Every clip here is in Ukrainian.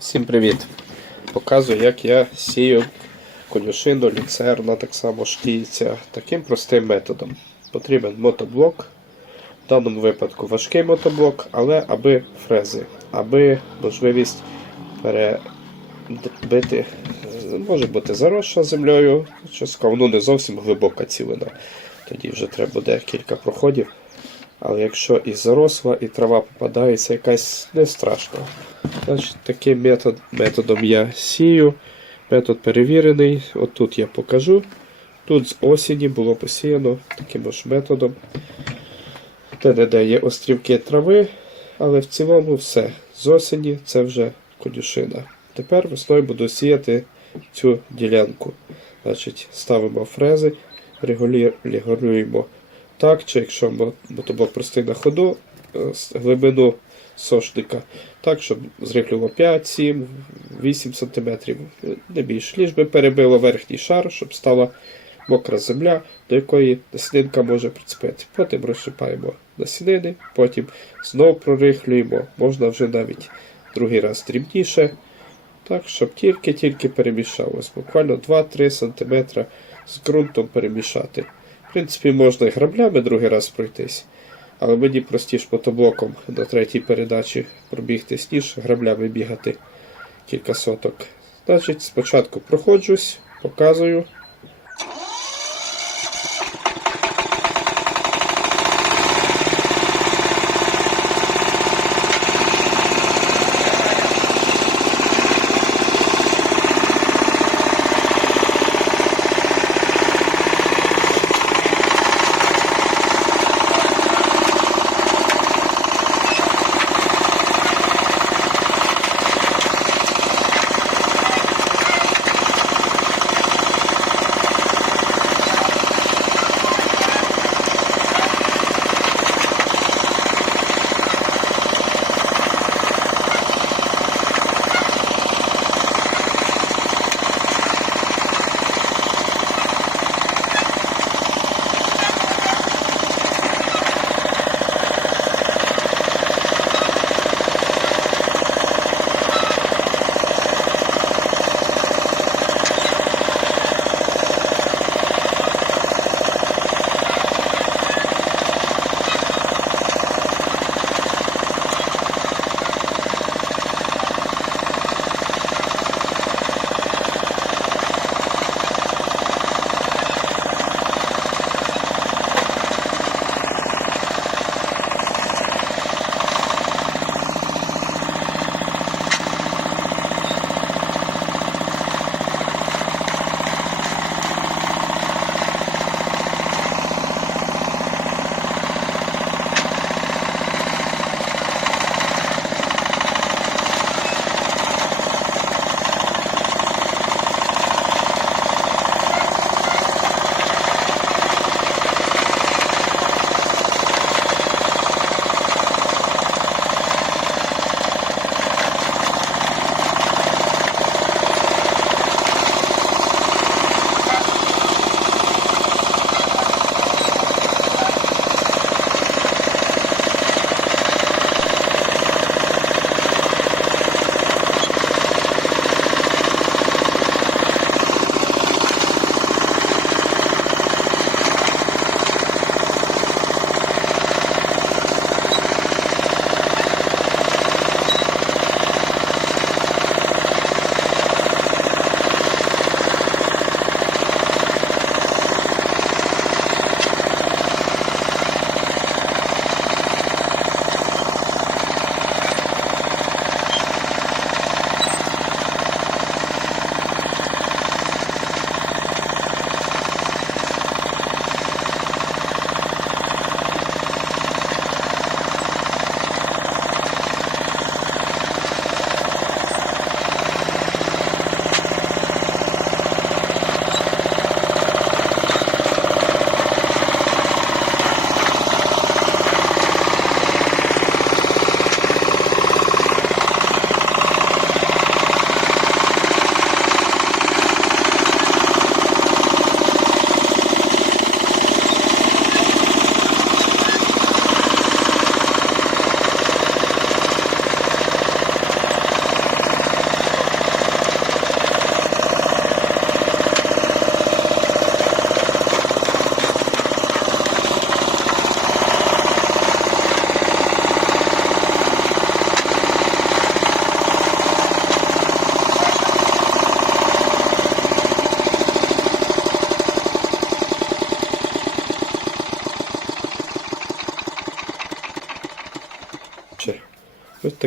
Всім привіт! Показую, як я сію конюшину, ліцерна, так само штійця. Таким простим методом. Потрібен мотоблок. В даному випадку важкий мотоблок, але аби фрези, аби можливість перебити, може бути заросша землею, частково, ну не зовсім глибока цілина. Тоді вже треба буде кілька проходів. Але якщо і заросла, і трава попадається якась не страшно. Значить, таким метод, методом я сію. Метод перевірений. Отут я покажу. Тут з осені було посіяно таким ж методом. Де-де-де є острівки трави, але в цілому все. З осені це вже конюшина. Тепер весною буду сіяти цю ділянку. Значить, ставимо фрези, регулюємо так, чи якщо мо- мотоблок простий на ходу, е, глибину сошника, так, щоб зриклювало 5, 7, 8 см, не більше, ліж би перебило верхній шар, щоб стала мокра земля, до якої насінинка може прицепити. Потім розшипаємо насінини, потім знову прорихлюємо, можна вже навіть другий раз дрібніше, так, щоб тільки-тільки перемішалось. Буквально 2-3 см з ґрунтом перемішати. Принципі, можна і граблями другий раз пройтись. Але мені простіше мотоблоком до третій передачі пробігтись, ніж граблями бігати кілька соток. Значить, спочатку проходжусь, показую.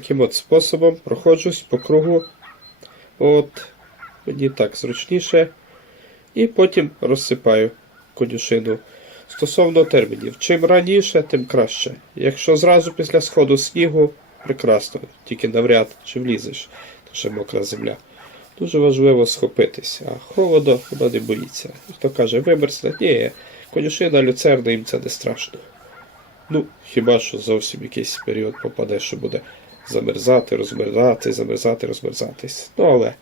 Таким от способом проходжусь по кругу. От, мені так зручніше. І потім розсипаю конюшину. Стосовно термінів, чим раніше, тим краще. Якщо зразу після сходу снігу, прекрасно, тільки навряд чи влізеш, то ще мокра земля. Дуже важливо схопитись, а холоду вона не боїться. Хто каже, вимерзне, ні, конюшина, люцерна, їм це не страшно. Ну, хіба що зовсім якийсь період попаде, що буде замерзати, розмерзати, замерзати, розмерзатись. Ну але,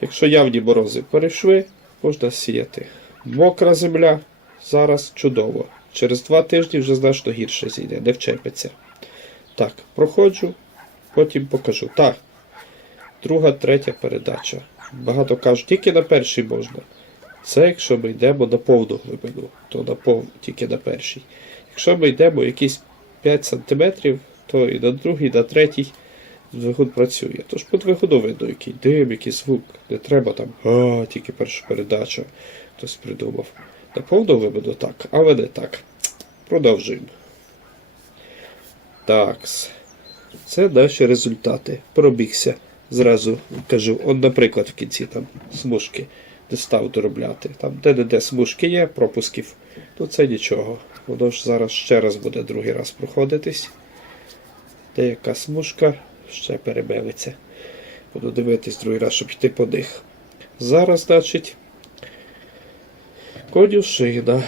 якщо явні морози перейшли, можна сіяти. Мокра земля зараз чудово. Через два тижні вже значно гірше зійде, не вчепиться. Так, проходжу, потім покажу. Так, друга, третя передача. Багато кажуть, тільки на першій можна. Це якщо ми йдемо на повну глибину, то на пов... тільки на першій. Якщо ми йдемо якісь 5 см, то і на другій, і на третій двигун працює. Тож по двигуну видно, який дим, який звук. Не треба там, а, тільки перша передача. Хтось придумав. На повну так, але не так. Продовжуємо. Такс. Це наші результати. Пробігся. Зразу кажу, от, наприклад, в кінці там смужки не став доробляти. Там де-де-де смужки є, пропусків. Ну це нічого. Воно ж зараз ще раз буде другий раз проходитись. Деяка смужка ще перемелиться. Буду дивитись другий раз, щоб йти по них. Зараз, значить, конюшина.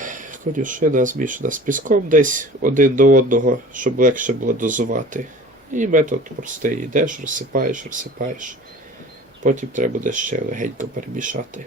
Конюшина змішана з піском десь один до одного, щоб легше було дозувати. І метод простий. Йдеш, розсипаєш, розсипаєш. Потім треба буде ще легенько перемішати.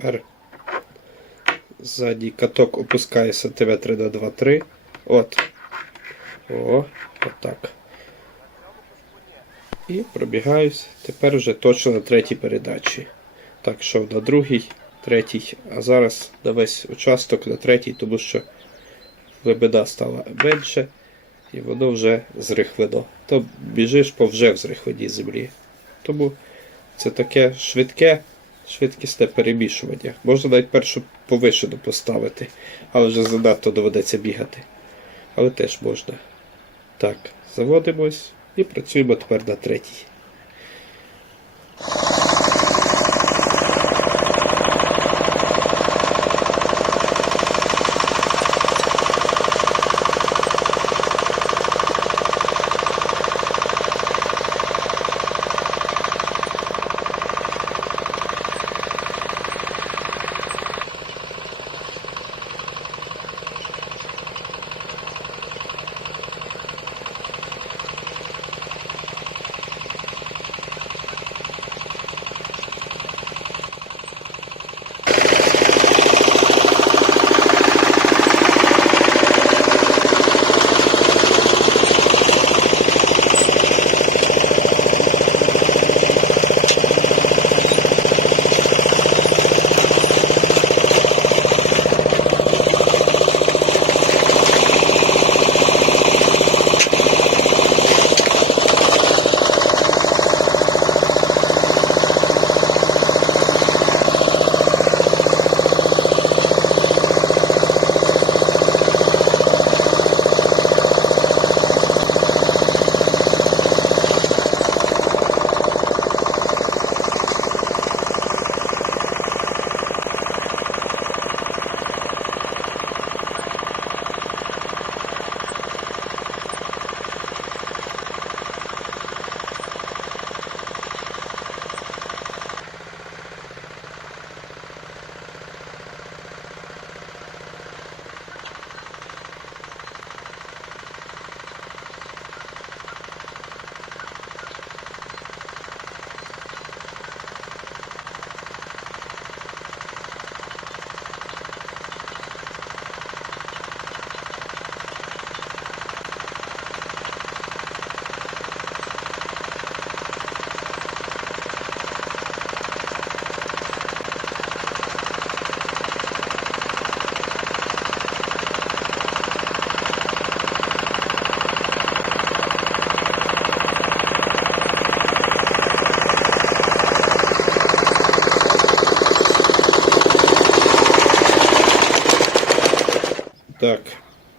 Тепер задній каток опускає сантиметри на 2-3. От. О, отак. І пробігаюсь. Тепер вже точно на третій передачі. Так, йшов на другій, третій, а зараз на весь участок на третій, тому що глибина стала менше, і воно вже зрихлено. То біжиш по вже взрихленій землі. Тому це таке швидке, швидкісне перемішування. Можна навіть першу повишену поставити, але вже занадто доведеться бігати. Але теж можна. Так, заводимось і працюємо тепер на третій.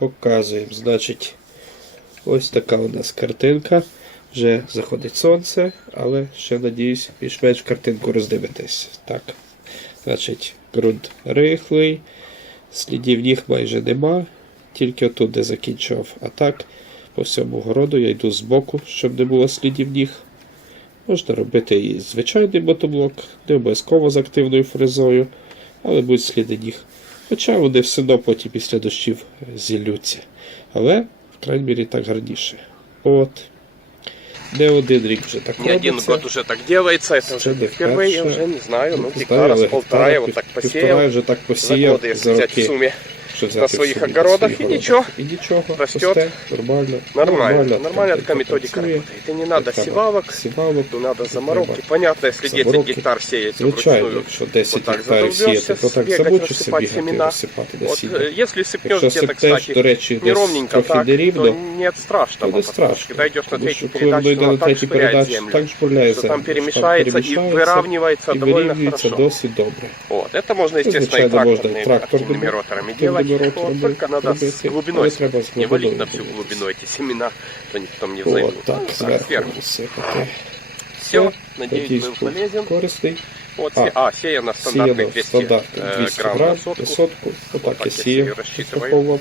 Показуємо. Значить, ось така у нас картинка. Вже заходить сонце, але ще надіюсь, більш-менш картинку роздивитись. Так. Значить, ґрунт рихлий, слідів ніг майже нема, тільки отут, де закінчував. А так, по всьому городу я йду збоку, щоб не було слідів ніг. Можна робити і звичайний мотоблок, не обов'язково з активною фрезою, але будуть сліди ніг. Хоча вони все одно потім після дощів зіллються. Але, в крайній мірі, так гарніше. От. Не один рік вже так Не один робиться. год уже так делается, это уже Что не да, впервые, я хорошо. уже не знаю, ну Не гектара знаю, с але полтора я гектара вот так пів- Півтора посеял вже так за посіяв годы, за если взять в роки. сумме. Що взяти на в своїх сумі, огородах, на і своїх нічого. огородах. І нічого, Ростет. росте, нормально. Нормально, нормально така такая методика працює. работает. И не надо Треба севалок, Сівалок. не надо не заморозки. треба. Понятно, если 10 Заморозки. гектар сеять Звичайно, вручную. якщо 10 Вот так гектарів задовбешься, сіяти, то так бігать, замучишся розсипати бігати і семена. розсипати Вот, насіння. э, если сыпнешь Якщо где-то, сиптеш, кстати, до речі, десь неровненько трохи так, нерівно, то нет страшного. то не потому что страшно. Когда идешь на Тому що третью коли воно передачу, йде на оно так третій шпыряет передачі, землю. так шпурляє Что землю. там що перемешается и выравнивается і довольно вирівнюється хорошо. досить добре. Вот. Это можно, естественно, и звичайно, можна і тракторными, тракторними, активными роторами активними делать. роторами Вот, только надо с робити. глубиной Але треба з не валить глибиною на всю робити. глубину эти семена, то они потом не взойдут. От так, Ну, так, зверху сверху. висипати. Все, надеюсь, Надіюсь, был був полезен. корисний. Вот, А, се- а, сеяно стандартных Сіяно 200 стандартно э, 200 грамм грам на на сотку. сотку. Отак так я я сіяв, собі розчитую. розраховував.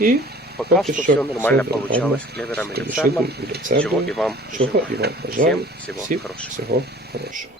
І Пока поки что що все нормально все получалось нормально. с клевером и Скоріше люцерном. і люцерною. Чего и вам Чого желаю. і вам бажаю. Всем всего Всім хорошего. всього хорошого.